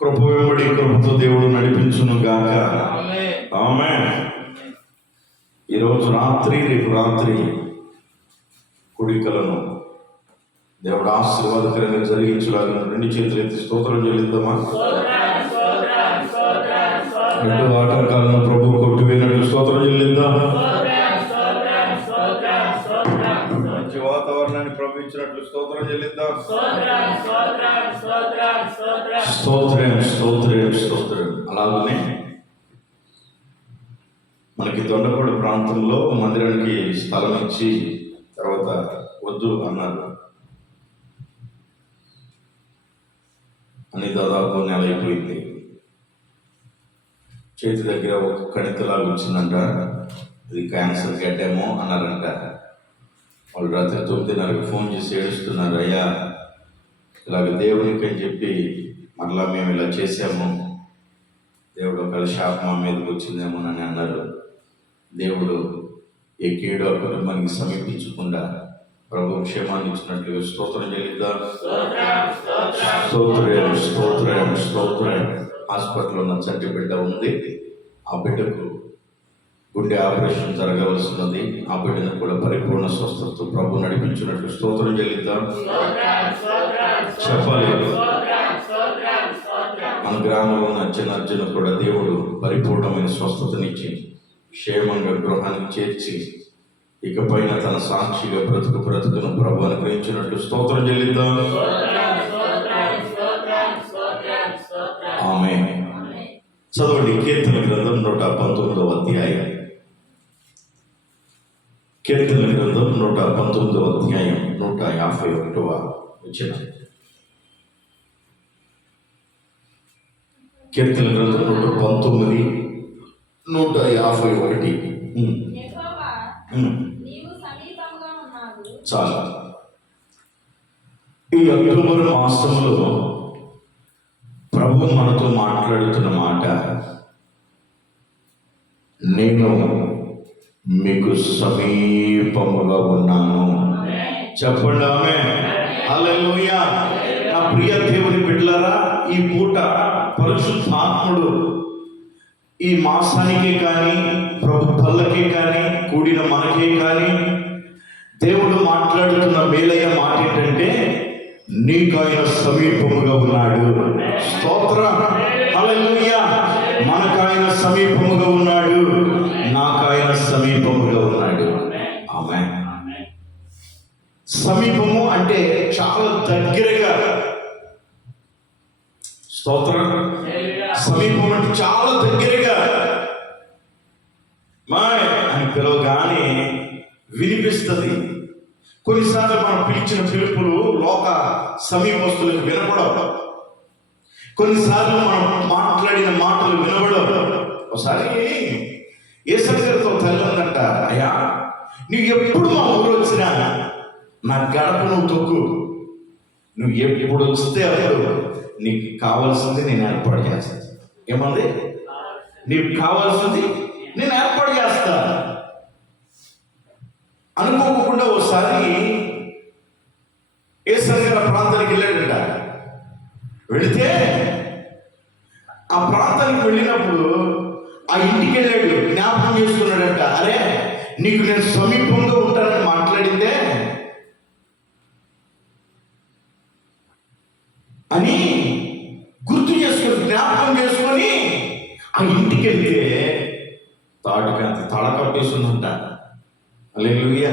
కృప వెంబడి కృపతో దేవుడు నడిపించును గాక. ఆమేన్. ఈరోజు రాత్రి రేపు రాత్రి కుడికలను దేవుడు ఆశీర్వాదకరంగా జరిగించడానికి రెండు చేతులు ఎత్తి స్తోత్రం చెల్లిద్దామా? రెండు ఆటంకాలను ప్రభు కొట్టివేనట్లు స్తోత్రం చెల్లిద్దాం. మంచి వాతావరణాన్ని ప్రభు ఇచ్చినట్లు స్తోత్రం చెల్లిద్దాం. స్తోత్రం స్తోత్రం స్తోత్రం. అలాగనే మనకి దొండగూడ ప్రాంతంలో మందిరానికి స్థలం ఇచ్చి తర్వాత వద్దు అన్నారు అని దాదాపు నెల అయిపోయింది. చేతి దగ్గర ఒక కణితలాగా వచ్చిందంట. ఇది క్యాన్సర్ గడ్డేమో అన్నారంట. వాళ్ళు రాత్రి 9:30కి ఫోన్ చేసి ఏడుస్తున్నారు, అయ్యా ఇలాగ దేవునికి అని చెప్పి మరలా మేము ఇలా చేసాము, దేవుడు ఒకవేళ శాపం మా మీదకి వచ్చిందేమోనని అన్నారు. దేవుడు ఏ కీడు మనకి సమీపించకుండా ప్రభు క్షేమాన్ని ఇచ్చినట్లుగా స్తోత్రం చెల్లిద్దాం. స్తోత్రం స్తోత్రం స్తోత్రం. హాస్పిటల్లో ఉన్న చంటి బిడ్డ ఉంది. ఆ బిడ్డకు గుండె ఆపరేషన్ జరగవలసినది. ఆ బిడ్డను కూడా పరిపూర్ణ స్వస్థతతో ప్రభు నడిపించినట్లు స్తోత్రం చెల్లిద్దాం. చెప్పాలి, మన గ్రామంలో ఉన్న అర్జున కూడా దేవుడు పరిపూర్ణమైన స్వస్థతనిచ్చి క్షేమంగా గృహానికి చేర్చి ఇకపైన తన సాక్షిగా బ్రతుకును ప్రభు అనుగ్రహించినట్లు స్తోత్రం చెల్లిద్దాం. ఆమేన్. చదవండి కీర్తన గ్రంథం 119వ అధ్యాయం. కీర్తన గ్రంథం 119వ అధ్యాయం 151వ వచనం. కీర్తన గ్రంథం 119 151. చాలా. ఈ అక్టోబర్ మాసంలో ప్రభు మనతో మాట్లాడుతున్న మాట, నేను మీకు సమీపముగా ఉన్నాను. చెప్పండి ఆమేన్. హల్లెలూయా. నా ప్రియ దేవుని బిడ్డలారా, ఈ పూట పరిశుద్ధాత్ముడు ఈ మాసానికే కానీ ప్రభు పల్లకే కానీ కూడిన మనకే కానీ దేవుడు మాట్లాడుతున్న మేలయ్య మాట ఏంటంటే, నీకు ఆయన సమీపముగా ఉన్నాడు. స్తోత్రం. హల్లెలూయా. మనకు ఆయన సమీపముగా ఉన్నాడు, నాకు ఆయన సమీపముగా ఉన్నాడు. ఆమేన్. సమీపము అంటే చాలా దగ్గరగా. స్తోత్రం. సమీపం అంటే చాలా దగ్గరగా మాయ్ అని పిలవగానే వినిపిస్తుంది. కొన్నిసార్లు మనం పిలిచిన పిలుపులు లోక సమీపస్తులకు వినపడవు. కొన్నిసార్లు మనం మాట్లాడిన మాటలు వినబడవు. ఒకసారి యేసయ్యతో తల్లి ఉందంట, అయ్యా నువ్వు ఎప్పుడు మా ఊరు వచ్చినా నా గడప నువ్వు తొక్కు, నువ్వు ఎప్పుడు వస్తే అప్పుడు నీకు కావాల్సింది నేను ఏర్పాటు చేస్తాను. ఏమంది? నీకు కావాల్సింది నేను ఏర్పాటు చేస్తా. అనుకోకుండా ఒకసారి యేసయ్య ప్రాంతానికి వెళ్ళాడంట. వెళితే ఆ ప్రాంతానికి వెళ్ళినప్పుడు ఆ ఇంటికి వెళ్ళాడు. జ్ఞాపకం చేసుకున్నాడంట, అరే నీకు నేను సమీపంగా ఉంటానని మాట్లాడిందే అని గుర్తు చేసుకొని జ్ఞాపకం చేసుకొని ఆ ఇంటికి వెళ్తే తాడుకంత తాళకప్పేస్తుందంట. హల్లెలూయా.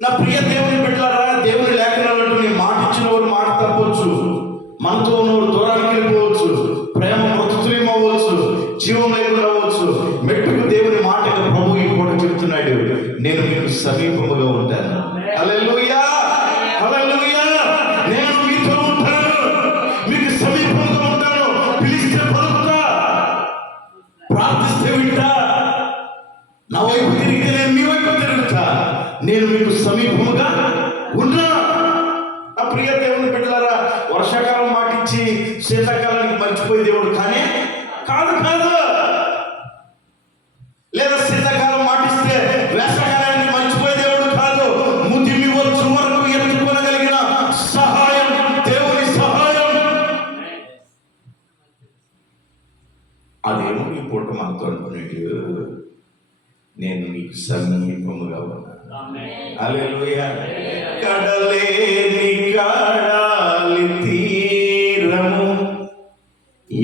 నా ప్రియ దేవుని బిడ్డలారా, దేవుని లేఖనాలంటూ నేను మాట ఇచ్చిన వారు మాట తప్పవచ్చు, మనతో ఉన్నవారు దూరానికి వెళ్ళిపోవచ్చు, ప్రేమ మృతులేమవచ్చు, జీవం లేకుండా అవ్వచ్చు. మెట్టుకు దేవుని మాటగా ప్రభు ఈ పూట చెప్తున్నాడు, నేను మీకు సమీపముగా ఉంటాను. హల్లెలూయా. హల్లెలూయా. నేను మీతో ఉంటాను, మీకు సమీపంగా ఉంటాను. పిలిస్తే పలుకుతా, ప్రార్థిస్తే వింటా, నా వైపు తిరిగితే నేను మీ వైపు తిరుగుతా. నేను మీకు సమీపముగా ఉన్నా. నా ప్రియ దేవుని బిడ్డలారా, వర్షాకాలం మాటిచ్చి శీతాకాలానికి మర్చిపోయే దేవుడు కానీ కాదు. లేదా శీతాకాలం మాటిస్తే వేసవకాలానికి మర్చిపోయే దేవుడు కాదు. ముదిమి వచ్చు వరకు ఎత్తుకొనగలిగిన సహాయం, దేవుని సహాయం పూట మనతో అంటున్నాడు, నేను నీకు సమీపముగా ఉన్నాను. హల్లెలూయా. కడలేని కడాలి తీరము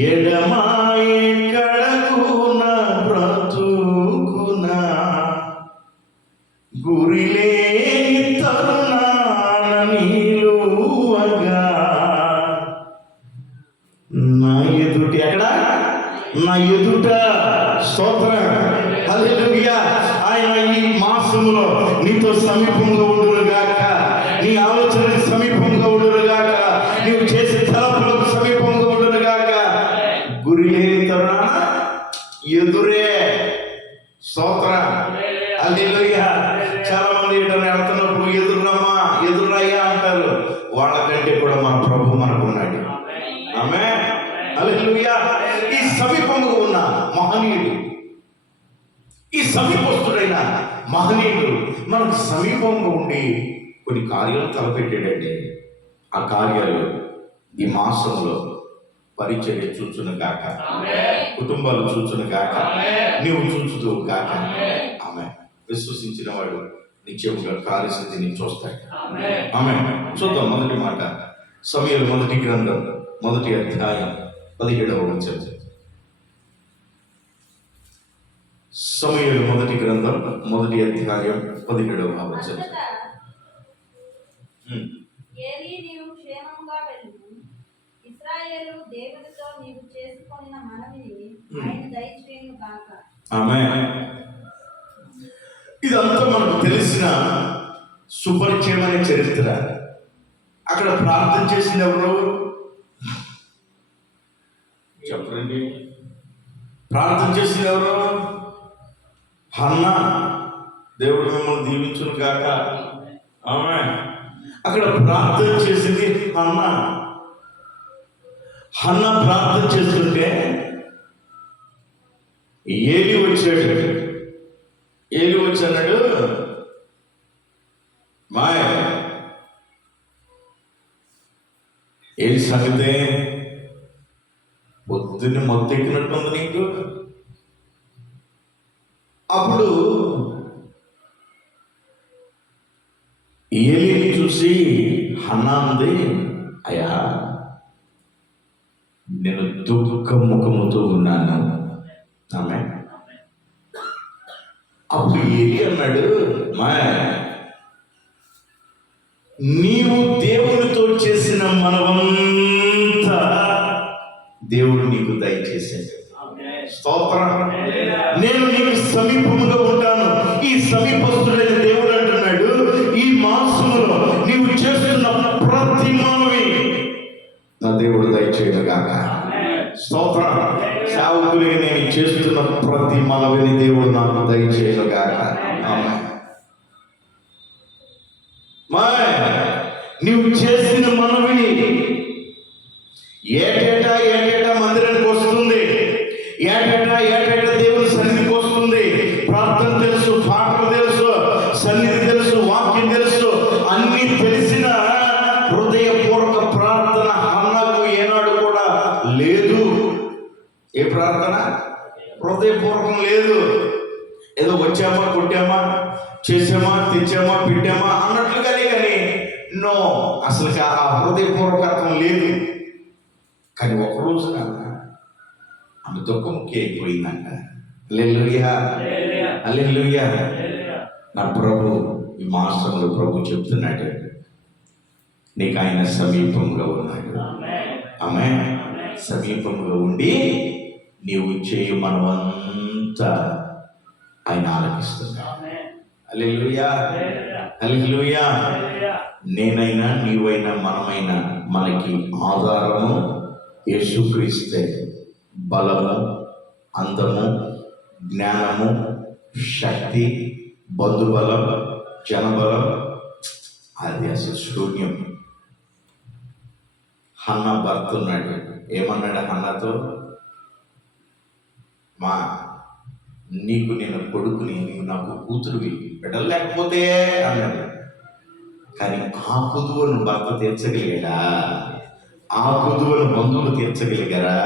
ఎడమాయి కడకున బ్రతుకున గురిలేని తరుణాన నిలువగా నా ఎదుటి ఎక్కడ నా ఎదుట స్తోత్రం. హల్లెలూయా. ఆయన ఈ మాసములో నీతో సమీపంగా ఉండునుగాక, నీ ఆలోచనకు సమీపంగా ఉండునుగాక, నీవు చేసే తలపులకు సమీపంగా ఉండునుగాక. గురి లేని తరుణాన ఎదురే స్తోత్రం. హల్లెలూయా. చాలా మంది ఎటన్నా వెళ్తున్నప్పుడు ఎదురురమ్మా ఎదురయ్యా అంటారు. వాళ్ళకంటే కూడా మన ప్రభు మనకు ఉన్నాడు. ఆమేన్. హల్లెలూయా. ఈ సమీపంగా ఉన్న మహనీయుడు, ఈ సమీపస్తుడైన మహనీయుడు మనకు సమీపంగా ఉండి కొన్ని కార్యాలు తలపెట్టాడండి. ఆ కార్యాలు ఈ మాసంలో పరిచర్య చూచును గాక, కుటుంబాలు చూచును గాక, నీవు చూచుతూ గాక. ఆమె విశ్వసించిన వాడు నిత్యముగా కార్యసిద్ధిని చూస్తాడు. ఆమె చూద్దాం. మొదటి మాట సమూయేలు మొదటి గ్రంథం 1వ అధ్యాయం 17వ వచనం. సమూయేలు మొదటి గ్రంథం 1వ అధ్యాయం 17వ వచనం. ఏలీ, నీవు క్షేమంగా వెళ్ళు. ఇశ్రాయేలు దేవునితో నీవు చేసుకొనిన మనవిని ఆయన దయచేయును గాక. ఆమేన్. ఇదంతా మనకు తెలిసిన సుపరిచయమైన చరిత్ర. అక్కడ ప్రార్థన చేసింది ఎవరు చెప్పండి? ప్రార్థన చేసింది ఎవరు? హన్నా. దేవుడు మిమ్మల్ని దీవించును గాక. ఆమేన్. అక్కడ ప్రార్థన చేసింది హన్నా. హన్నా ప్రార్థన చేస్తుంటే ఏలీ వచ్చాడు. ఏలీ వచ్చాడు, మాయ ఏలి సంగతే పొద్దున్న మొత్తెక్కినట్టుంది నీకు. అప్పుడు ఏలిని చూసి హన్నా అంది, అయ్యా నేను దుఃఖ ముఖముతో ఉన్నాను. ఆమె అప్పుడు ఏలి అన్నాడు, మా నీవు దేవునితో చేసిన మనవంతా దేవుడు నీకు దయచేసాడు. స్తోత్రం. నేను నీకు సమీపంగా ఉంటాను. ఈ సమీపస్తుడైన దేవుడు అంటున్నాడు, ఈ మాసములో నీవు చేస్తున్న ప్రతి మనవి నా దేవుడు దయచేయను గాక. స్తోత్రం. సేవకుడిగా నేను చేస్తున్న ప్రతి మనవిని దేవుడు నాకు దయచేయను గాక. ఆమేన్. నీవు చేసిన మనవిని ఏటేటా మందిరానికి వస్తుంది, ఏటేటా దేవుని సన్నిధికి వస్తుంది. ప్రార్థన తెలుసు, పాటలు తెలుసు, సన్నిధి తెలుసు, వాక్యం తెలుసు, అన్ని తెలిసిన హృదయపూర్వక ప్రార్థన హన్నాకు ఏనాడు కూడా లేదు. ఏ ప్రార్థన? హృదయపూర్వకం లేదు. ఏదో వచ్చామా, కొట్టామా, చేసామా, తెచ్చామా, పెట్టామా అన్నట్లుగానే కానీ నో, అసలు ఆ హృదయపూర్వకత్వం లేదు. కానీ ఒకరోజు ఆమె దుఃఖముఖి అయిపోయిందంట. హల్లెలూయా, హల్లెలూయా. నా ప్రభు ఈ మాసంలో ప్రభు చెప్తున్నాడు, నీకు ఆయన సమీపంగా ఉన్నాడు. ఆమె సమీపంగా ఉండి నీవు చేయు మనమంతా ఆయన ఆలకిస్తున్నాడు. హల్లెలూయా, హల్లెలూయా. నేనైనా నీవైనా మనమైనా మనకి ఆధారము యేసుక్రీస్తే. బలము, అందము, జ్ఞానము, శక్తి, బంధుబలం, జనబలం అది అసలు శూన్యం. హన్నా భర్త ఉన్నాడు. ఏమన్నాడు హన్నాతో? మా నీకు నేను కొడుకుని, నీవు నాకు కూతురువి, బిడ్డలు లేకపోతే అన్నాడు. కానీ ఆ కుదువను భర్త తీర్చగలిగాడా? ఆ కుదువను బంధువులు తీర్చగలిగారా?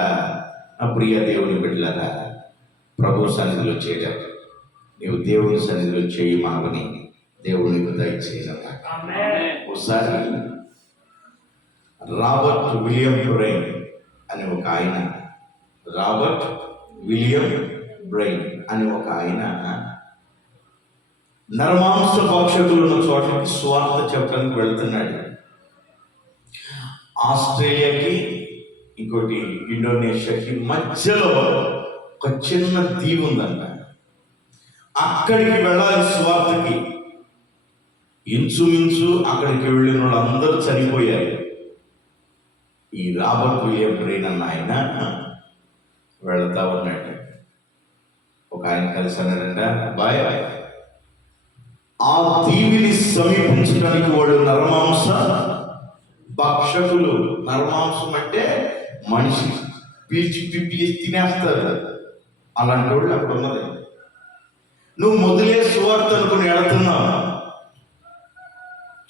నా ప్రియ దేవుని బిడ్డలారా, ప్రభు సన్నిధిలో చేయడం, నీవు దేవుని సన్నిధిలో చేయమని దేవునికి దయచేయాలి. ఒకసారి రాబర్ట్ విలియం బ్రెయిన్ అని ఒక ఆయన, రాబర్ట్ విలియం బ్రెయిన్ అని ఒక ఆయన నరమాంస భక్షకులు ఉన్న చోటకి స్వార్థ చెప్పడానికి వెళ్తున్నాడు. ఆస్ట్రేలియాకి ఇంకోటి ఇండోనేషియాకి మధ్యలో ఒక చిన్న దీవి ఉందంట. అక్కడికి వెళ్ళాలి స్వార్థకి. ఇంచుమించు అక్కడికి వెళ్ళిన వాళ్ళందరూ చనిపోయారు. ఈ రాబర్ట్ విలియం బ్రెయిన్ అన్న ఆయన వెళతా ఉన్నాడు. ఒక ఆయన కలిసి అన్నాడంట, బాయ్ ఆ దీవిని సమీపించడానికి వాడు నరమాంస భక్షకులు. నరమాంసం అంటే మనిషి పీల్చి పిప్పి తినేస్తారు. అలాంటి వాళ్ళు అక్కడ ఉన్నది. నువ్వు మొదలే సువార్త అనుకుని వెళుతున్నావు,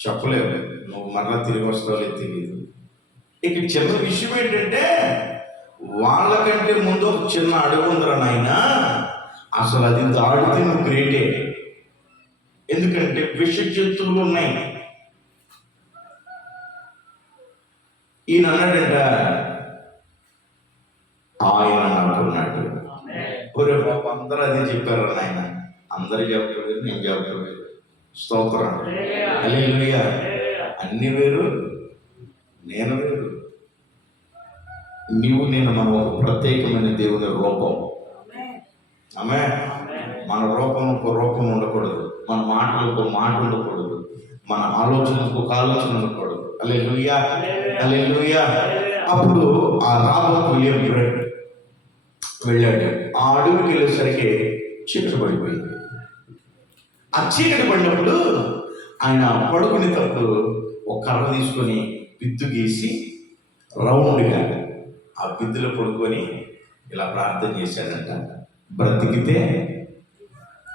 చెప్పలేవు, నువ్వు మరలా తిరిగి వస్తావో తెలియదు. ఇక చిన్న విషయం ఏంటంటే, వాళ్ళకంటే ముందు ఒక చిన్న అడుగు ఉందిరా నాయన, అసలు అది దాడితే నువ్వు గ్రేటే. ఎందుకంటే విష జంతువులు ఉన్నాయి. ఈయన అన్నాడంట, ఆయన నాకున్నాడు. ఒరే బాబు, అందరూ అదే చెప్పారు నాయన. అందరూ చెప్పలేదు, నేను చెప్పలేదు. స్తోత్రం, హల్లెలూయా. అన్ని వేరు, నేను వేరు. నీవు నేను మనం ఒక ప్రత్యేకమైన దేవుని రూపం. ఆమె మన రూపం ఒక రూపం ఉండకూడదు, మన మాటలు ఒక మాట ఉండకూడదు, మన ఆలోచనకు ఒక ఆలోచన ఉండకూడదు. హల్లెలూయా, హల్లెలూయా. అప్పుడు ఆ రాబర్ట్ విలియం బ్రెయిన్ వెళ్ళాడు. ఆ అడవికి వెళ్ళేసరికి చీకటి పడిపోయింది. ఆ చీకటి పడినప్పుడు ఆయన పడుకునేటప్పుడు ఒక కర్ర తీసుకొని బిద్దు గీసి రౌండ్గా ఆ బిద్దులో పడుకొని ఇలా ప్రార్థన చేశాడంట, బ్రతికితే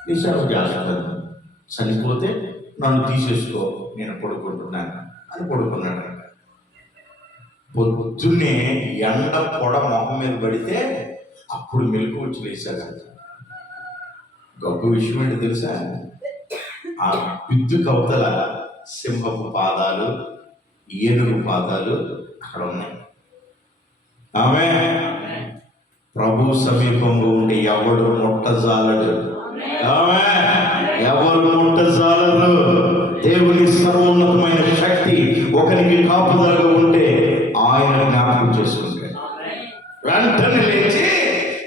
నీ సేవ చేస్తాను, చనిపోతే నన్ను తీసేసుకో, నేను పడుకుంటున్నాను అని పడుకున్నాడంట. పొద్దున్నే ఎండ పొడ మొహం మీద పడితే అప్పుడు మెలకు వచ్చి లేచాడంట. గొప్ప విషయం ఏంటి తెలుసా? ఆ బిద్దు కవతల సింహపు పాదాలు, ఏనుగు పాదాలు అక్కడ ఉన్నాయి. ఆమె ప్రభు సమీపంలో ఉండి ఎవడు ముట్టజాలడు. ఆమె ఎవరు ముట్టజాలరు. దేవుని సర్వోన్నతమైన శక్తి ఒకరికి కాపుదలగా ఉంటే ఆయన జ్ఞాపకం చేసుకుంటే వెంటనే లేచి,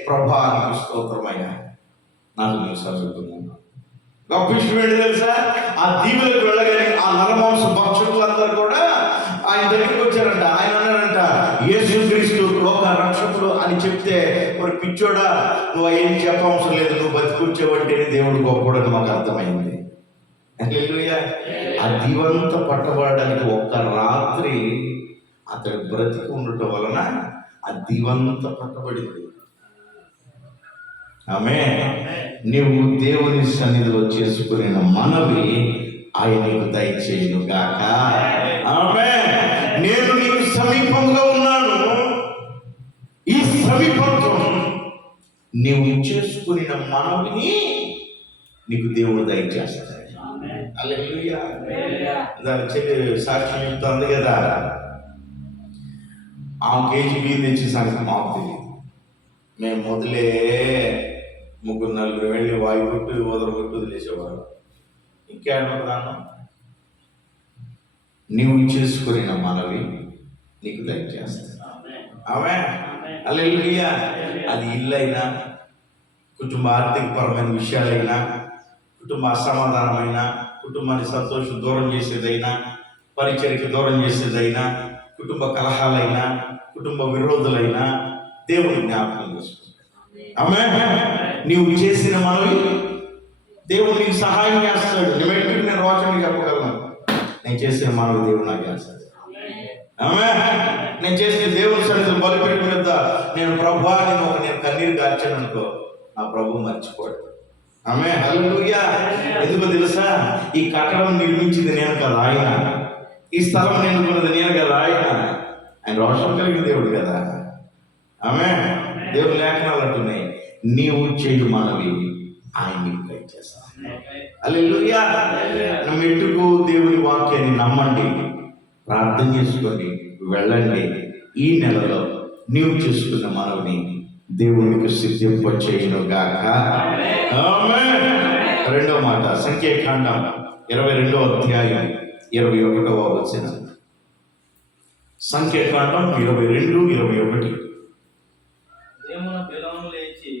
ప్రభా నీకు స్తోత్రమైన, నాకు నీ సమీపంగా. గొప్ప విషయం ఏంటి తెలుసా? ఆ దీవులకు వెళ్ళగానే ఆ నరమాంస భక్షకులందరూ కూడా ఆయన దగ్గరికి వచ్చారంట. ఆయన అన్నారంట, యేసుక్రీస్తు లోక రక్షకుడు అని చెప్తే, మరి పిచ్చోడా, నువ్వు ఏం చెప్పవసరం లేదు, నువ్వు బతికొచ్చేవంటేనే దేవుడు గొప్పడని మాకు అర్థమైంది. హల్లెలూయా. ఆ దీవంతా పట్టబడడానికి ఒక్క రాత్రి అతడు బ్రతికి ఉండటం వలన ఆ దీవంతా పట్టబడింది. ఆమె నీవు దేవుని సన్నిధిలో చేసుకునే మనవి ఆయనకు దయచేయును గాక. ఆమె నేను నీకు సమీపంగా ఉన్నాను. ఈ సమీపంతో నీవు చేసుకునే మనవిని నీకు దేవుడు దయచేస్తాడు. హల్లెలూయా. దాని చెల్లి సాక్ష్యం చెప్తుంది కదా, ఆ కేజీ బియ్యం తెచ్చి సంగతి మాకు తెలియదు. మేము మొదలే 3-4 వెళ్ళి వాయు కొట్టు వదలగొట్టు వదిలేసేవారు. ఇంకేమన్నాను, నీవు చేసుకునే మనవి నీకు దయచేస్తాను. ఆమె హల్లెలూయా. అది ఇల్లు అయినా, కుటుంబ ఆర్థికపరమైన విషయాలైనా, కుటుంబ అసమాధానమైన, కుటుంబాన్ని సంతోషం దూరం చేసేదైనా, పరిచర్యకి దూరం చేసేదైనా, కుటుంబ కలహాలైనా, కుటుంబ విరోధులైనా దేవుని జ్ఞాపకం చేసుకుంటాడు. ఆమె నీవు చేసిన మనవి దేవుడు నీకు సహాయం చేస్తాడు. నేను రోచన చెప్పగలను, నేను చేసిన మనవి దేవుడు నాకు చేస్తాడు. ఆమె నేను చేసిన దేవుని సన్నిధిలో బలిపెట్టు మీద నేను ప్రభువా నేను కన్నీరు గార్చాను అనుకో, నా ప్రభు మర్చిపోడు. ఆమె హల్లెలూయా. ఎందుకో తెలుసా? ఈ కట్టడం నిర్మించింది నేను కదా, ఆయన. ఈ స్థలం నిండుకున్నది నేను కదా, ఆయన. ఆయన రోషం కలిగిన దేవుడు కదా. ఆమె దేవుని లేఖనాలు అంటున్నాయి, నీవు చేయు మనవి ఆయన నీకు దయచేస్తాను. హల్లెలూయా. మెట్టుకు దేవుని వాక్యాన్ని నమ్మండి, ప్రార్థన చేసుకోండి, వెళ్ళండి. ఈ నెలలో నీవు చేసుకున్న మనవిని దేవునికి సిద్ధింపచేయును గాక. ఆమేన్. రెండవ మాట, సంఖ్యాకాండం 22వ అధ్యాయం 21వ వచనం. సంఖ్యాకాండం 22:21. దేవుని బిలాము లేచి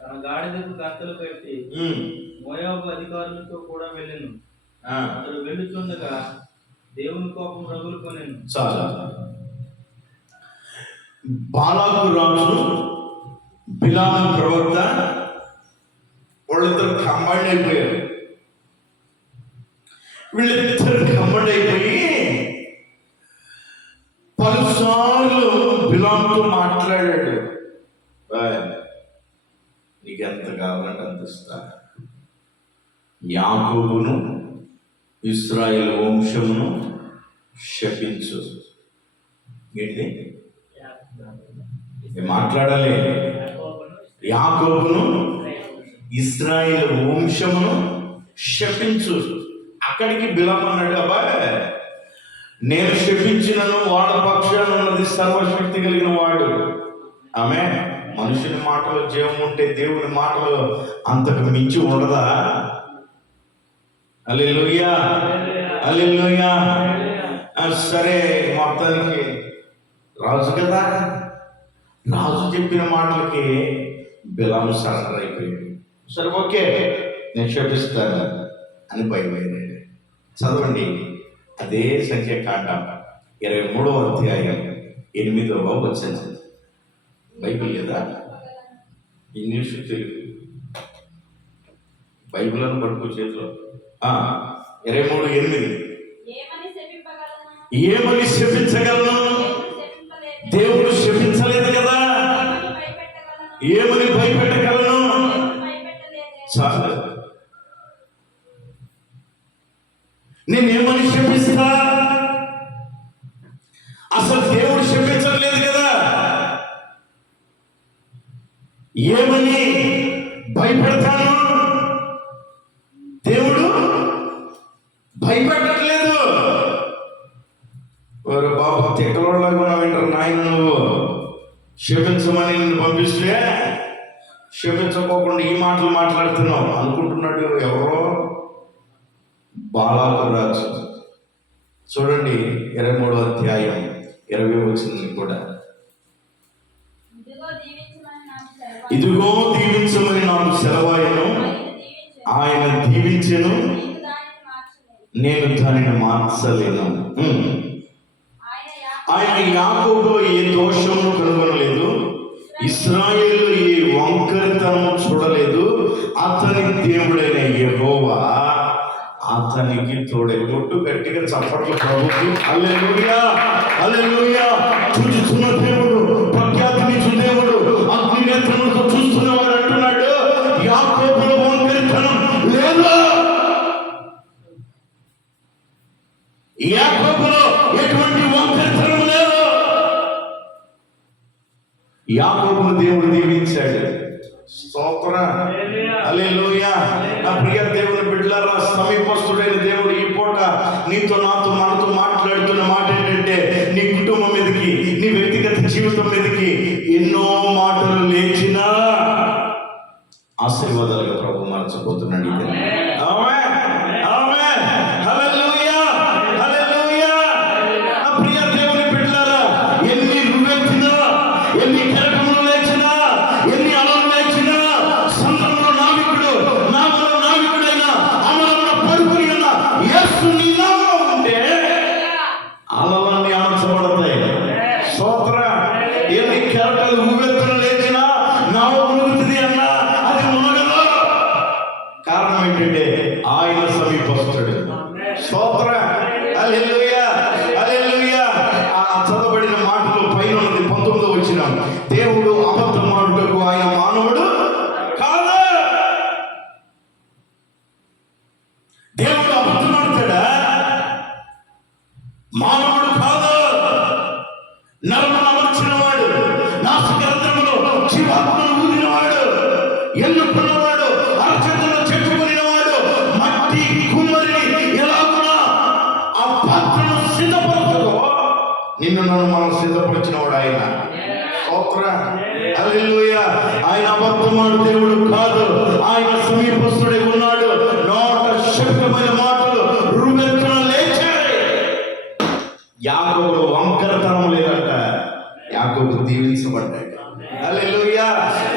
తన గాడిదకు కత్తెలు కట్టి మోయాబు అధికారులతో కూడా వెళ్ళెను. అతడు వెళ్ళుచుండగా దేవుని కోపం రగులుకొనెను. చాలా బాలాకు రాజు, బిలాము ప్రవక్త, వాళ్ళిద్దరు కంబైండ్ అయిపోయారు. వీళ్ళిద్దరు కంబైండ్ అయిపోయి పలుసార్లు బిలాముతో మాట్లాడాడు. నీకు ఎంత కావాలంటే అంత ఇస్తా, యాకోబును ఇశ్రాయేలు వంశమును శపించు. ఏంటి మాట్లాడాలి? యాకోబును ఇశ్రాయేలు వంశమును శపించు. అక్కడికి బిలాము అన్నాడు, అబ్బాయి నేను శపించినను వాడు పక్షాన ఉన్నది సర్వశక్తి కలిగిన వాడు. ఆమె మనుషుని మాటలో జీవం ఉంటే దేవుని మాటలో అంతకు మించి ఉండదా? హల్లెలూయా, హల్లెలూయా. సరే, మొత్తానికి రాజు కదా, రాజు చెప్పిన మాటలకి బిలాము సరెండర్ అయిపోయాడు. సరే, ఓకే, నేను శపిస్తాను అని బయలుదేరాడు. చదవండి అదే సంఖ్యాకాండం 23వ అధ్యాయం 8వ వచనం. బైబిల్ లేదా? ఇంగ్లీషు, తెలుగు బైబిల్ అని పట్టుకో చేతిలో. 23:8. ఏమని శపించగలను? దేవుడు శపించలేదు కదా, ఏమని భయపెట్టగలను? చాలు, నేనేమని శపిస్తా? అసలు దేవుడు శపించలేదు కదా, ఏమని భయపెడతాను? దేవుడు భయపెట్టట్లేదు. ఓరే బాబు, తిక్కలోలాగా ఉన్నావేంటారు నాయన, నువ్వు శపించమని నిన్ను పంపిస్తే శపించకోకుండా ఈ మాటలు మాట్లాడుతున్నావు అనుకుంటున్నాడు ఎవరో బాలాకు రాజు. చూడండి 23వ అధ్యాయం 20వ వచనం కూడా. ఇదిగో దీవించమని నాకు సెలవాయను, ఆయన దీవించెను, నేను దానిని మార్చలేను. ఆయన యాకోబులో ఏ దోషము కనుగొనలేదు, ఇశ్రాయేలు ఏ వంకరితనం చూడలేదు. అతని దేవుడైన యెహోవా అతనికి తోడే. కొట్టు గట్టిగా చప్పట్లు ప్రభుత్వం. హల్లెలూయా, హల్లెలూయా. చూస్తున్న దేవుడు, ప్రఖ్యాతినిచ్చు దేవుడు, అగ్ని నేత్రములతో చూస్తున్నవాడు అంటున్నాడు, యాకోబులో వంకరితనం లేదు, యాకోబులో ఎటువంటి వంకరితనం లేదు. యాకోబును దేవుడు దీవించాడు. స్తోత్రం, హల్లెలూయా. నా ప్రియ దేవుని బిడ్డలారా, సమీపస్తుడైన దేవుడు ఈ పూట నీతో నాతో మనతో మాట్లాడుతున్న మాట ఏంటంటే, నీ కుటుంబం మీదకి, నీ వ్యక్తిగత జీవితం మీదకి ఎన్నో మాటలు లేచినా ఆశీర్వాదాలుగా ప్రభు మార్చబోతున్నాడు. ఆమేన్, ఆమేన్, హల్లెలూయా, హల్లెలూయా. నా ప్రియ దేవుని బిడ్డలారా, ఎన్ని రువెత్తినా, ఎన్ని కెరటములు లేచినా, ఎన్ని అలలు లేచినా, సంద్రంలో నావికుడు, నావలో నావికుడైన అమరంలో పరుగుని ఉన్న యేసు నీ నామములో ఉంటే అలలన్నీ ఆనచబడతాయి. స్తోత్రం. ఎన్ని కెరటాలు ఉవ్వెత్తున లేచినా నావ మునుగుతుంది అన్నా అది మునగదు. కారణం ఏంటంటే ఆయన సమీపస్తుడు. స్తోత్రం, హల్లెలూయా, హల్లెలూయా. ఆ చదవబడిన మాటలు పైన ఉన్నది 19వ వచనం. దేవుడు అబద్ధమాడుటకు ఆయన మానవుడు కాదు. దేవుడు అబద్ధమాడుతాడా? మానవుడు కాదు. నరమును అమర్చిన సిద్ధపరచుకో. నిన్ను నన్ను మనం సిద్ధపరిచిన వాడు ఆయన. హల్లెలూయా. ఆయన అబద్ధమాడు దేవుడు కాదు, ఆయన సమీపస్తుడే ఉన్నాడు. నోట శక్తమైన మాటలు రుమెత్తున లేచాయి. యాకోబులో వంకరతనం లేదంట. యాకోబు దీవించబడ్డాడు. హల్లెలూయా.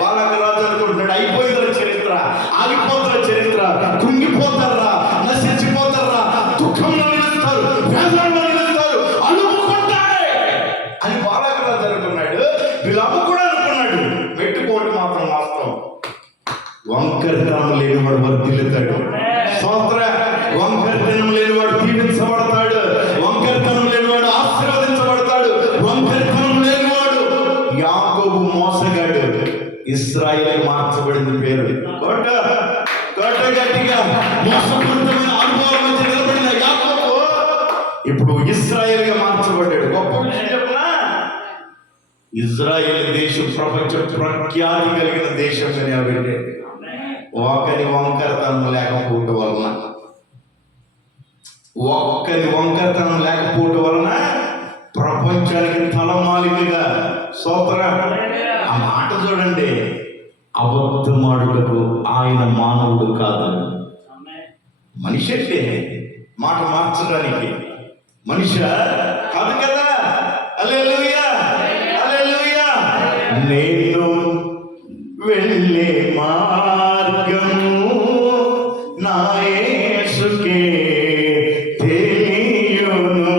వాళ్ళకి రాజు అనుకుంటున్నాడు, అయిపోయిందిరా చరిత్ర, ఆగిపోతారా చరిత్ర, కృంగిపోతారా, నశించిపోతారా, దుఃఖంలో నిలుస్తారు, వేదనలో నిలుస్తారు, అలుముకుంటాయి అని వాళ్ళకి రాజు అనుకున్నాడు. వీళ్ళమ్మ కూడా అనుకున్నాడు. పెట్టుకోవటం మాత్రం వాస్తవం. వంకరతనం లేనివాడు వర్ధిల్లుతాడు. స్తోత్ర. వంకరతనం లేనివాడు దీవించబడతాడు. వంకరతనం లేనివాడు ఆశీర్వదించబడతాడు. వంకరతనం లేనివాడు యాకోబు మోసగాడు. ఇశ్రాయేలు మార్చబడింది పేరు. కోట కోట గట్టిగా మోసపూరితమైన అనుభవం వచ్చి నిలబడిన యాకోబు ఇప్పుడు ఇశ్రాయేలుగా మార్చబడ్డాడు. గొప్ప విషయం చెప్పనా? ఇజ్రాయేల్ దేశం ప్రపంచ ప్రఖ్యాతి కలిగిన దేశంగా నిలబెట్టాడు. ఒకరి వంకరతనం లేకపోవటం వలన, ఒక్కరి వంకరతనం లేకపోవటం వలన ప్రపంచానికి తలమాలికగా. స్తోత్ర. ఆ మాట చూడండి, అబద్ధమాడుటకు ఆయన మానవుడు కాదు. మనిషి అంటే మాట మార్చడానికి మనిషి కాదు కదా. హల్లెలూయా. హల్లెలూయా. నేను వెళ్ళే మార్గము నా యేసుకే తెలియును.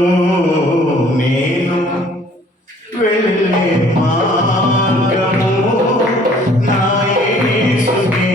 నేను వెళ్ళే మార్గము నా యేసుకే.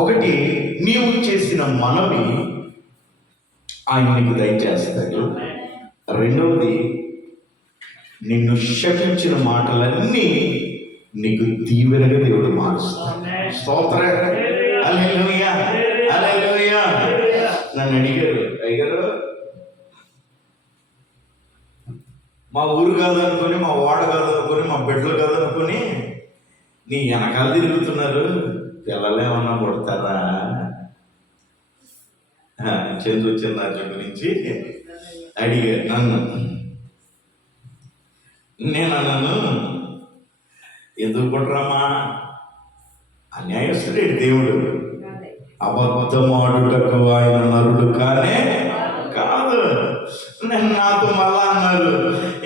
ఒకటి, నీవు చేసిన మనవి ఆయన నీకు దయచేస్తాడు. రెండవది, నిన్ను శపించిన మాటలన్నీ నీకు దీవెనగా దేవుడు మారుస్తాడు. స్తోత్ర. హల్లెలూయా. హల్లెలూయా. నన్ను అడిగారు, అయ్యారు మా ఊరు కాదనుకొని, మా వాడ కాదనుకొని, మా బిడ్డలు కాదనుకొని నీ వెనకాల తిరుగుతున్నారు, పిల్లలేమన్నా పుడతారా? చంద్రు చిన్నారి గురించి అడిగారు నన్ను. నేను అన్నాను, ఎందుకు పుట్టరామా? అన్యాయస్తుడే దేవుడు. అబద్ధమాడుటకు ఆయన నరుడు కానే కాదు. నేను నాతో మళ్ళా అన్నారు,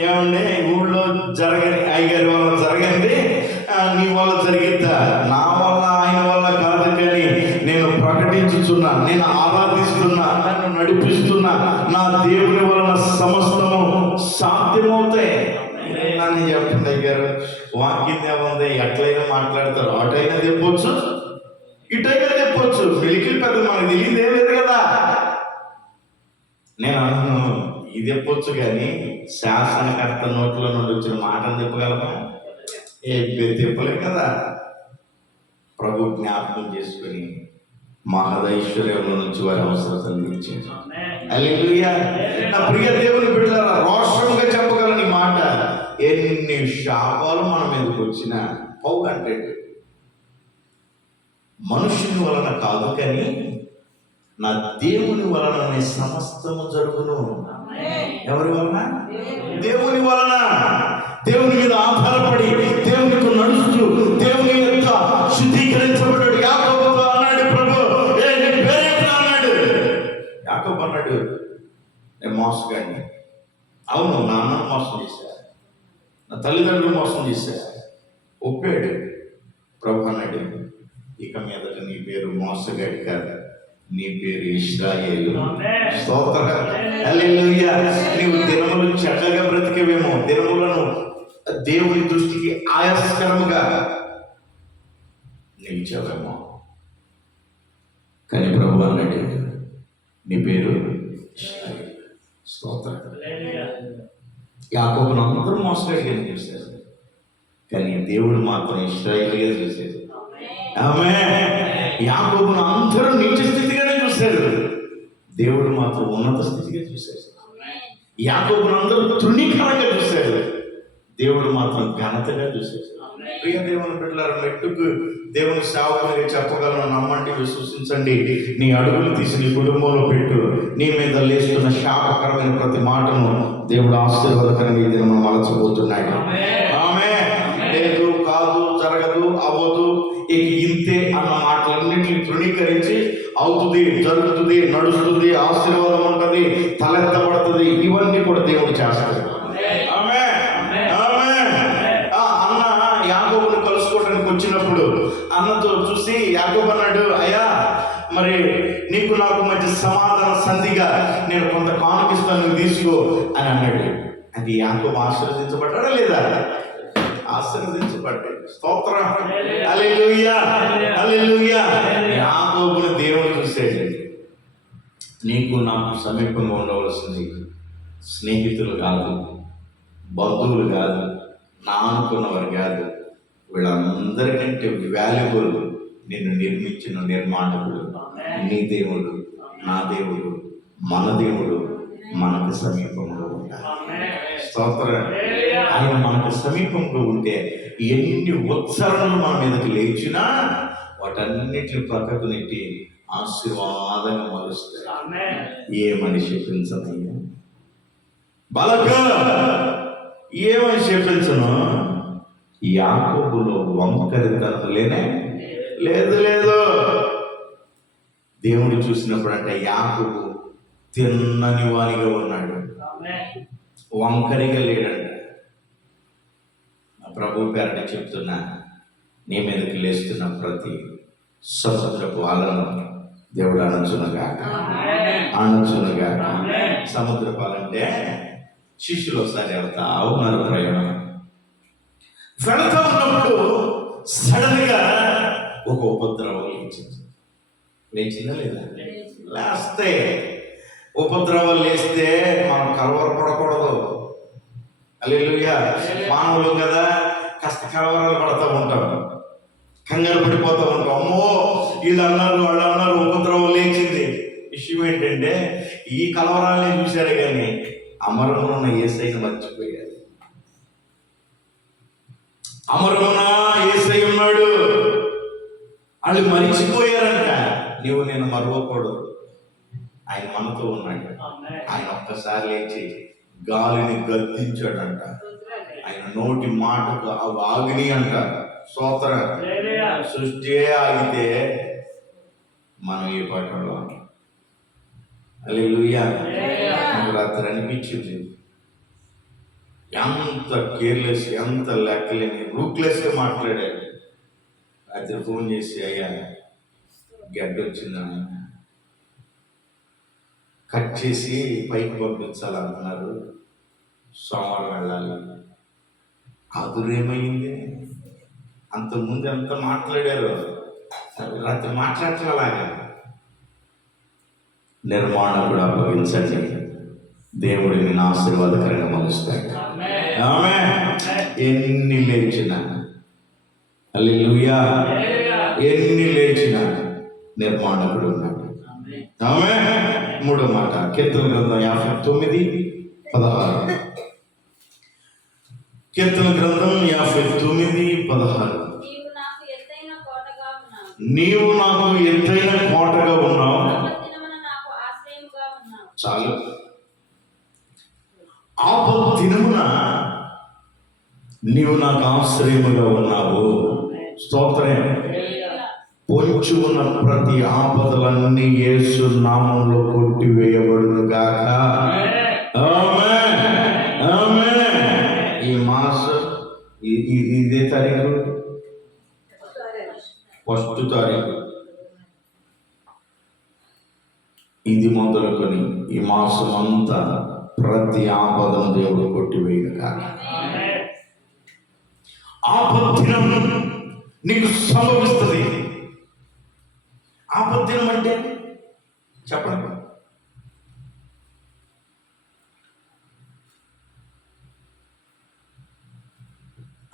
ఏమంటే ఊళ్ళో జరగని అయ్యగారి వల్ల జరగండి, నీ వల్ల జరిగిద్దా? నా వల్ల ఆయన వల్ల కాదు, కానీ నేను ప్రకటించుచున్నా, నేను ఆరాధిస్తున్నా, నన్ను నడిపిస్తున్న నా దేవుని వలన సమస్తము సాధ్యమవుతాయి. అని చెప్పండి అయ్యారు. వాక్యం ఏముంది, ఎట్లయినా మాట్లాడతారు. అటైనా తెప్పొచ్చు, ఇటైనా తెప్పొచ్చు. వెలికిలి పెద్ద మనకు తెలియదు ఏం లేదు కదా. నేను అన్నాను ఇది తెప్పొచ్చు, కానీ శాసనకర్త నోట్లో నుండి వచ్చిన మాటను తెప్పగలమా? ఏ తెప్పలేదు కదా. ప్రభు జ్ఞాపకం చేసుకుని మహదైశ్వర్యంలో నుంచి వారి అవసరతలు తీర్చారు. హల్లెలూయా. నా ప్రియ దేవుని బిడ్డలారా, రోషంగా చెప్పగలను ఈ మాట. ఎన్ని శాపాలు మన మీదకి వచ్చినా పోగంటే మనుషుని వలన కాదు, కానీ నా దేవుని వలన సమస్తము జరుగును. ఎవరి వలన? దేవుని వలన. దేవుని మీద ఆధారపడి దేవునికి నడుస్తూ దేవుని యొక్క శుద్ధీకరించబడ్డాడు. యాకోబుతో అన్నాడు ప్రభు, ఏ నీ పేరేంటి అన్నాడు. యాకోబు అన్నాడు, నేను మోసగాడిని. అవును, నా అన్నను మోసం చేశా, నా తల్లిదండ్రులు మోసం చేశా. ఒప్పాడు. ప్రభు అన్నాడు, ఇక మీదట నీ పేరు మోసగాడి కాదు, నీ పేరు ఇశ్రాయేలు. స్తోత్రం. హల్లెలూయా. నీవు దినములు చెడ్డగా బ్రతికేవేమో, దినములను దేవుని దృష్టికి ఆయాస్కరముగా నిలిచావేమో, కానీ ప్రభు అన్నాడు, నీ పేరు ఇశ్రాయేలు. స్తోత్రం. యాకోబును అందరూ మోసగాడిగా చూశారు, కానీ దేవుడు మాత్రం ఇశ్రాయేలుగా చూశాడు. ఆమేన్. యాకోబును అందరూ నీచ స్థితిగానే చూశారు, దేవుడు మాత్రం ఉన్నత స్థితిగా చూశాడు. యాకోబును అందరూ తృణీకరంగా చూశారు, దేవుడు మాత్రం ఘనతగా చూశాడు. ప్రియ దేవుని బిడ్డలారా, మెట్టుకు దేవుని సేవకునిగా చెప్పగలను. నమ్మండి, విశ్వసించండి. నీ అడుగులు తీసి నీ కుటుంబంలో పెట్టు. నీ మీద లేస్తున్న శాపకరమైన ప్రతి మాటను దేవుడు ఆశీర్వాదకరంగా ఈ దినం మలచబోతున్నాడు. ఆమేన్. లేదు, కాదు, జరగదు, అవ్వదు, ఇక ఇంతే అన్న మాటలన్నింటినీ తృణీకరించి అవుతుంది, జరుగుతుంది, నడుస్తుంది, ఆశీర్వాదం ఉంటుంది, తలెత్తబడుతుంది, ఇవన్నీ కూడా దేవుడు చేస్తాడు. అన్న యాకోబుని కలుసుకోవడానికి వచ్చినప్పుడు అన్నతో చూసి యాకోబు అన్నాడు, అయ్యా మరి నీకు నాకు మధ్య సమాధాన సంధిగా నేను కొంత కానుకిస్తాను, నువ్వు తీసుకో అని అన్నాడు. అది యాకోబు ఆశీర్వదించబడ్డాడా లేదా? ఆశీర్వదించబడ్డాడు. స్తోత్రం. హల్లెలూయా. హల్లెలూయా. యాకోబుని దేవుడు చూసాడు. నీకు నాకు సమీపంగా ఉండవలసింది స్నేహితులు కాదు, బంధువులు కాదు, నా అనుకున్నవారు కాదు, వీళ్ళందరికంటే వాల్యుబుల్ నిన్ను నిర్మించిన నిర్మాణకుడు, నీ దేవుడు, నా దేవుడు, మన దేవుడు మనకు సమీపంలో ఉండాలి. స్తోత్రం. ఆయన మనకు సమీపంలో ఉంటే ఎన్ని ఉత్సరణలు మన మీదకి లేచినా వాటన్నిటిని ప్రక్కకు నెట్టి ఆశీర్వాదంగా మలుస్తాయి. ఏమని చెప్పించనయ్యా బలక, ఏమని చెప్పించను? యాకోబులో వంకరితనం లేనే లేదు. లేదు. దేవుడు చూసినప్పుడు అంటే యాకోబు తిన్నని వానిగా ఉన్నాడు, వంకరిగా లేడంట. ప్రభు పేరట చెప్తున్నా, నీ మీదకి లేస్తున్న ప్రతి సముద్రపు అలను దేవుడు అణచునుగాక, అణచునుగాక. సముద్రపు అలంటే శిష్యులు ఒకసారి వెళ్తా ఉన్నారు ప్రయాణం. వెళతా ఉన్నప్పుడు సడన్ గా ఒక ఉపద్రవం లేచిందా లేదా? లేస్తే ఉపద్రవం లేస్తే మనం కలవరపడకూడదు. హల్లెలూయా. మానవులు కదా, కాస్త కలవరాలు పడతా ఉంటాం, కంగారు పడిపోతూ ఉంటాం. అమ్మో వీళ్ళు అన్నారు, వాళ్ళు అన్నారు, ఉపద్రవం లేచింది. విషయం ఏంటంటే ఈ కలవరాలని చూశారు కానీ అమరమున యేసయ్యను మర్చిపోయారు. అమరమున యేసయ్య ఉన్నాడు, వాళ్ళు మరిచిపోయారంట. నీవు నేను మరవకూడదు, ఆయన మనతో ఉన్నాడు. ఆయన ఒక్కసారి లేచి గాలిని గద్దించాడంట. ఆయన నోటి మాటకు అవి ఆగిని అంట. స్తోత్రం. సృష్టి ఆగితే మనం ఏ పాటలో హల్లెలూయా. నాకు రాత్రి అనిపించింది, ఎంత కేర్లెస్, ఎంత లెక్కలేని రూక్లెస్గా మాట్లాడాడు. రాత్రి ఫోన్ చేసి, అయ్యా గడ్డ వచ్చిందని కట్ చేసి పైకి పంపించాలంటున్నారు. సోమవారం వెళ్ళాలి. అదురేమైంది? అంతకుముందు ఎంత మాట్లాడారు, రాత్రి మాట్లాడలాగా. నిర్మాణకుడు అప్పగించండి, దేవుడిని ఆశీర్వాదకరంగా మలుస్తాడు. ఆమేన్. ఎన్ని లేచిన, హల్లెలూయా, ఎన్ని లేచిన నిర్మాణకుడు ఉన్నాడు. ఆమేన్. మూడో మాట కీర్తన గ్రంథం 59:16. కీర్తన గ్రంథం 59:16. నీవు నాకు ఎత్తైన కోటగా ఉన్నావు. చాలు. ఆపద దినమున నీవు నాకు ఆశ్రయముగా ఉన్నావు. స్తోత్రం. పొంచి ఉన్న ప్రతి ఆపదలన్నీ యేసు నామములో కొట్టివేయబడును గాక. ఆమేన్. ఆమేన్. ఈ మాసం ఇదే తారీఖు, 1వ తారీఖు. ఇది మొదలుకొని ఈ మాసం అంతా ప్రతి ఆపదను దేవుడు కొట్టివేయను కాక. ఆపద్దినం నీకు సంభవిస్తుంది. ఆపద్దినం అంటే చెప్పండి.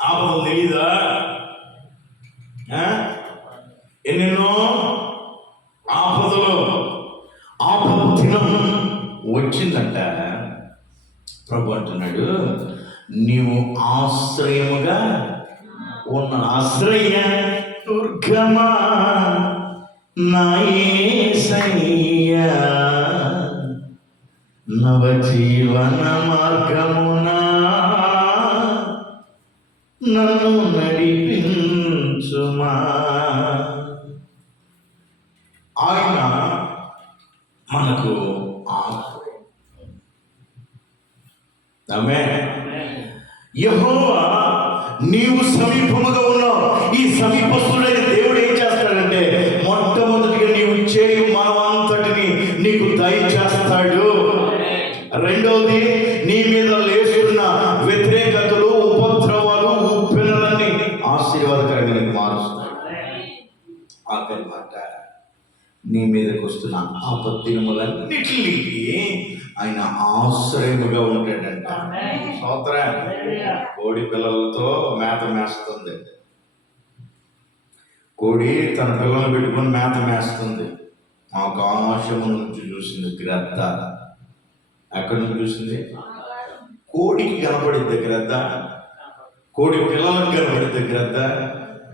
ఆపదలు తెలీదా? ఎన్నెన్నో ఆపదలు. ఆపద్దినం వచ్చిందంట. ప్రభు అంటున్నాడు, నీవు ఆశ్రయముగా ఉన్న ఆశ్రయ దుర్గమా నా యేసయ్యా, నవజీవన మార్గమునా నన్ను నడిపించుమా. ఆయన మనకు ఆశ్రయం. ఆమేన్. యెహోవా నీవు సమీపముగా ఉన్నావు. ఈ సమీపస్తుడైన దేవుడు ఏం చేస్తాడంటే, మొట్టమొదటిగా నీవు చేయు మనమంతటిని నీకు దయచేస్తాడు. రెండవది, నీ మీద లేస్తున్న వ్యతిరేకతలు, ఉపద్రవాలు, ఉప్పెనలన్నీ ఆశీర్వాదకరంగా నీకు మారుస్తాడు. ఆఖరి మాట, నీ మీదకి వస్తున్న ఆపత్తిములన్నిటికీ ఆయన ఆశ్రయముగా ఉంటాడంట. స్తోత్రం. కోడి పిల్లలతో మేత మేస్తుంది. కోడి తన పిల్లలు పెట్టుకొని మేత మేస్తుంది. ఆకాశము నుంచి చూసింది గ్రద్ద. ఎక్కడి నుంచి చూసింది? కోడికి కనపడిద్ది గ్రద్ద, కోడి పిల్లలకు కనపడిద్ది గ్రద్ద,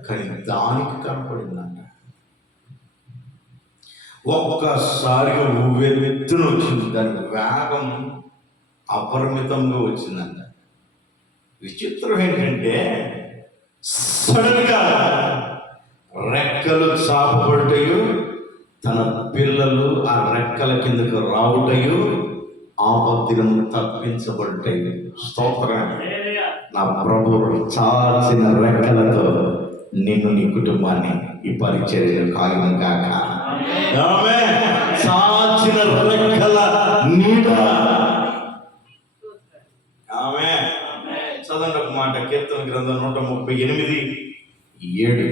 కానీ దానికి కనపడిందంట. ఒక్కసారిగా ఉవ్వెత్తున వచ్చింది. దానికి వేగం అపరిమితంగా వచ్చిందంట. విచిత్రం ఏంటంటే, సడన్గా రెక్కలు చాపబడటయు, తన పిల్లలు ఆ రెక్కల కిందకు రావుటయు, ఆపత్తిలను తప్పించబడటయు. స్తోత్రం. నా ప్రభువు చాచిన రెక్కలతో నిన్ను, నీ కుటుంబాన్ని ఈ పరిచర్యలో కాయము కాక. ఆమేన్. చాచిన రెక్కల నీడ. ఆమేన్. చదవండి ఒక మాట, కీర్తన గ్రంథం 138:7.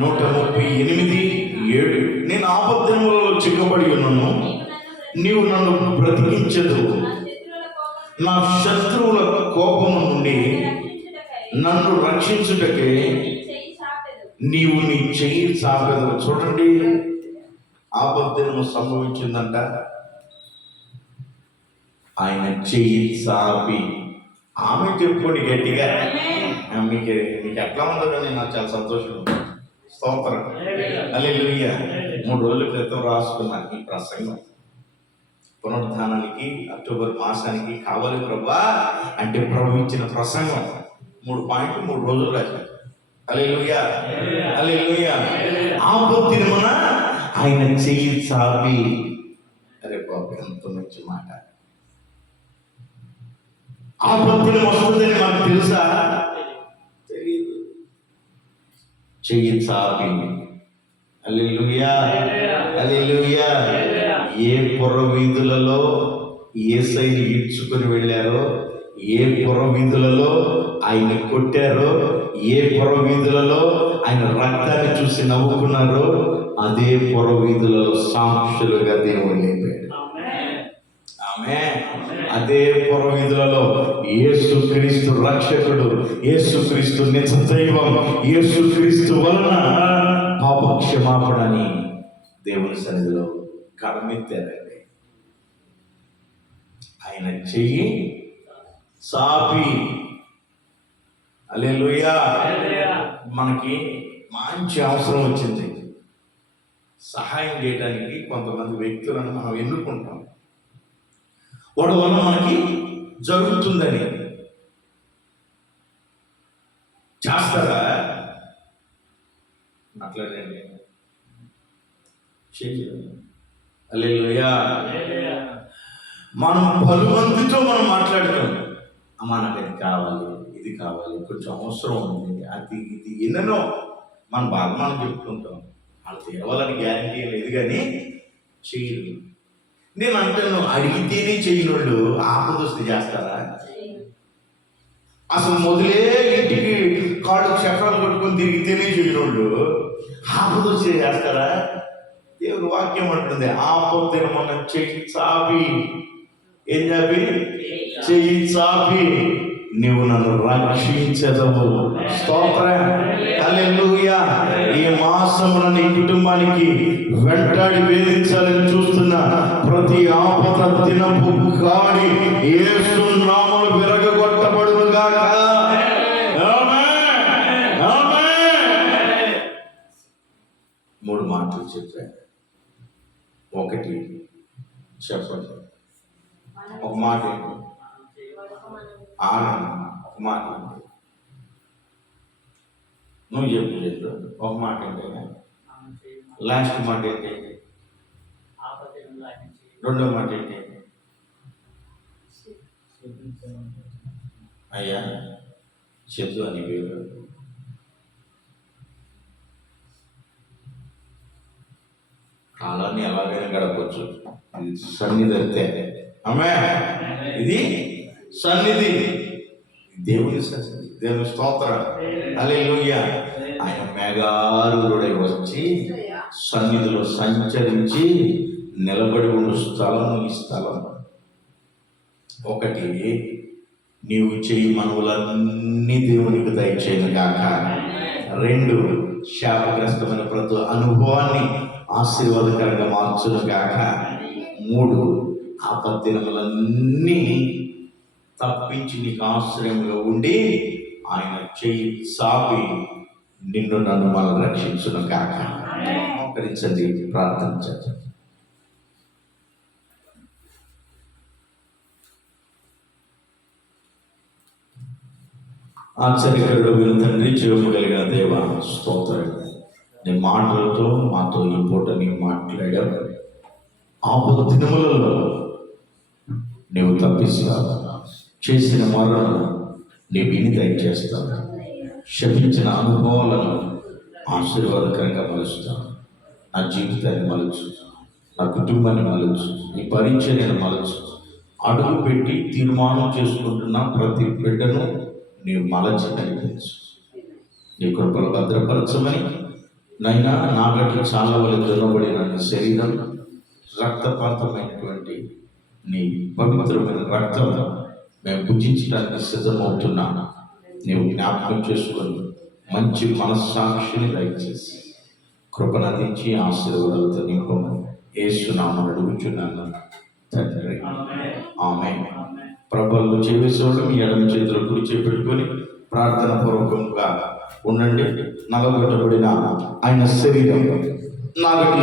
138:7. నేను ఆపద్దినములలో చిక్కబడి ఉన్నాను, నీవు నన్ను బ్రతికించదు. నా శత్రువుల కోపము నుండి నన్ను రక్షించుటకే నీవు నీ చెయ్యి చాపెదవు. చూడండి, ఆపద్దినము సంభవించిందంట. ఆయన చెయ్యి చాపి, ఆమె చెప్పుకోండి గట్టిగా, మీకు ఎట్లా ఉందో కానీ నాకు చాలా సంతోషం. స్తోత్రం. హల్లెలూయా. 3 రోజుల క్రితం రాసుకున్నా ఈ ప్రసంగం. పునరుద్ధానానికి అక్టోబర్ మాసానికి కావాలి ప్రభా అంటే ప్రభు ఇచ్చిన ప్రసంగం 3 పాయింట్లు 3 రోజులు రాశారు. హల్లెలూయా. హల్లెలూయా. ఆపత్తిదినమున ఆయన చెయ్యి చాపి. అరే బాబు, ఎంత మంచి మాట. ఆపత్తిదినం వస్తుందని మాకు తెలుసా? తెలియదు. చెయ్యి చాపి హల్లెలూయా, హల్లెలూయా. ఏ పుర వీధులలో యేసయ్యని ఈడ్చుకుని వెళ్ళారో, ఏ పుర వీధులలో ఆయన కొట్టారో, ఏ పుర వీధులలో ఆయన రక్తాన్ని చూసి నవ్వుకున్నారో, అదే పుర వీధులలో సాక్షులుగా దేవుడు లేపాడు. ఆమేన్. అదే పుర వీధులలో యేసుక్రీస్తు రక్షకుడు, యేసుక్రీస్తు నిజ దైవం, యేసుక్రీస్తు వలన పాప క్షమాపణని దేవుని సన్నిధిలో కడమెత్తారండి. ఆయన చెయ్యి సాపి, హల్లెలూయా. మనకి మంచి అవసరం వచ్చింది. సహాయం చేయడానికి కొంతమంది వ్యక్తులను మనం ఎన్నుకుంటాం, వాడి వల్ల మనకి జరుగుతుందని. చేస్తారా? మాట్లాడండి, చెయ్యండి. హల్లెలూయా. మనం పలుమందితో మనం మాట్లాడుతాం, అమ్మా నాకు ఇది కావాలి, ఇది కావాలి, కొంచెం అవసరం ఉంది, అది ఇది ఎన్నెన్నో మన బాధ మనం చెప్పుకుంటాం. వాళ్ళు తేవాలని గ్యారంటీ లేదు, కానీ చెయ్యరు. నేను అంటాను, అడిగితేనే చెయ్యనోళ్ళు ఆపదొస్తే చేస్తారా? అసలు మొదలే ఇంటికి కాళ్ళు చక్రాలు కొట్టుకొని తిరిగితేనే చేయనోళ్ళు ఆపదొస్తే చేస్తారా? దేవుడు వాక్యం అంటుంది, ఆపద మన చెయ్యి చాపి, ఏం చాపి? చెయ్యి చాపి నీవు నన్ను రక్షించదవు. స్తోత్రం, హల్లెలూయా. ఈ మాసమున నీ కుటుంబానికి వెంటాడి వేధించాలని చూస్తున్న ప్రతి ఆపద దినపు కాడి యేసు నామమున విరగగొట్టబడును గాక. ఆమేన్, ఆమేన్. 3 మాటలు చెప్పాను. ఒకటి చెప్పండి, ఒక మాట ఏంటి? ఒక మాట ఏంటి? నువ్వు చెప్పు. ఒక మాట ఏంటంటే లాస్ట్ మాట ఏంటి? రెండో మాట ఏంటి? అయ్యా చెద్దు అని పేరు. కాలాన్ని ఎలాగైనా గడపచ్చు, ఇది సన్నిధి అంతే. ఆమేన్. ఇది సన్నిధి, దేవుని సన్నిధి, దేవుని స్తోత్రం, హల్లెలూయా. ఆయన మేఘారూఢుడై వచ్చి సన్నిధిలో సంచరించి నిలబడి ఉండు స్థలం ఈ స్థలం. ఒకటి, నీవు చేయి మనవులన్నీ దేవునికి దయచేయను గాక. 2, శాపగ్రస్తమైన ప్రతి అనుభవాన్ని ఆశీర్వాదకరంగా మార్చును గాక. 3, ఆపత్తినములన్నీ తప్పించి నీకు ఆశ్రయంగా ఉండి ఆయన చెయ్యి సాపి నిన్ను నన్ను మనం రక్షించును గాక. మోకరించండి, ప్రార్థించండి. ఆశ్చర్యకరుడు విను తండ్రి, జీవము కలిగిన దేవ, స్తోత్రం. నీ మాటలతో మాతో ఈ పూట నీవు మాట్లాడావు. ఆపద దినములలో నీవు తప్పిస్తావు, చేసిన మరణం నీ విని దయచేస్తావు, క్షమించిన అనుభవాలను ఆశీర్వాదకరంగా మలుస్తావు. నా జీవితాన్ని మలుచు, నా కుటుంబాన్ని మలుచు, నీ పరిచర్యను మలుచు. అడుగు పెట్టి తీర్మానం చేసుకుంటున్న ప్రతి బిడ్డను నీవు మలచి నడిపించు. నీ కృపలు భద్రపరచమని నైనా నాగటి చాలా వల్ల దున్నబడిన నీ శరీరం, రక్తపాతమైనటువంటి నీ పవిత్రమైన రక్తం మేము భుజించడానికి సిద్ధమవుతున్నాను. నీవు జ్ఞాపకం చేసుకొని మంచి మనస్సాక్షిని దయచేసి కృపను అందించి ఆశీర్వాదాలతో నింపమని యేసు నామమున అడుగుచున్నాను తండ్రి, ఆమేన్. ప్రభువులు చేసేవాళ్ళు మీ ఎడమ చేతులు కుడి చేపెట్టుకొని ప్రార్థన పూర్వకంగా ఉండండి. నలగొట్టబడిన ఆయన శరీరం నాగటి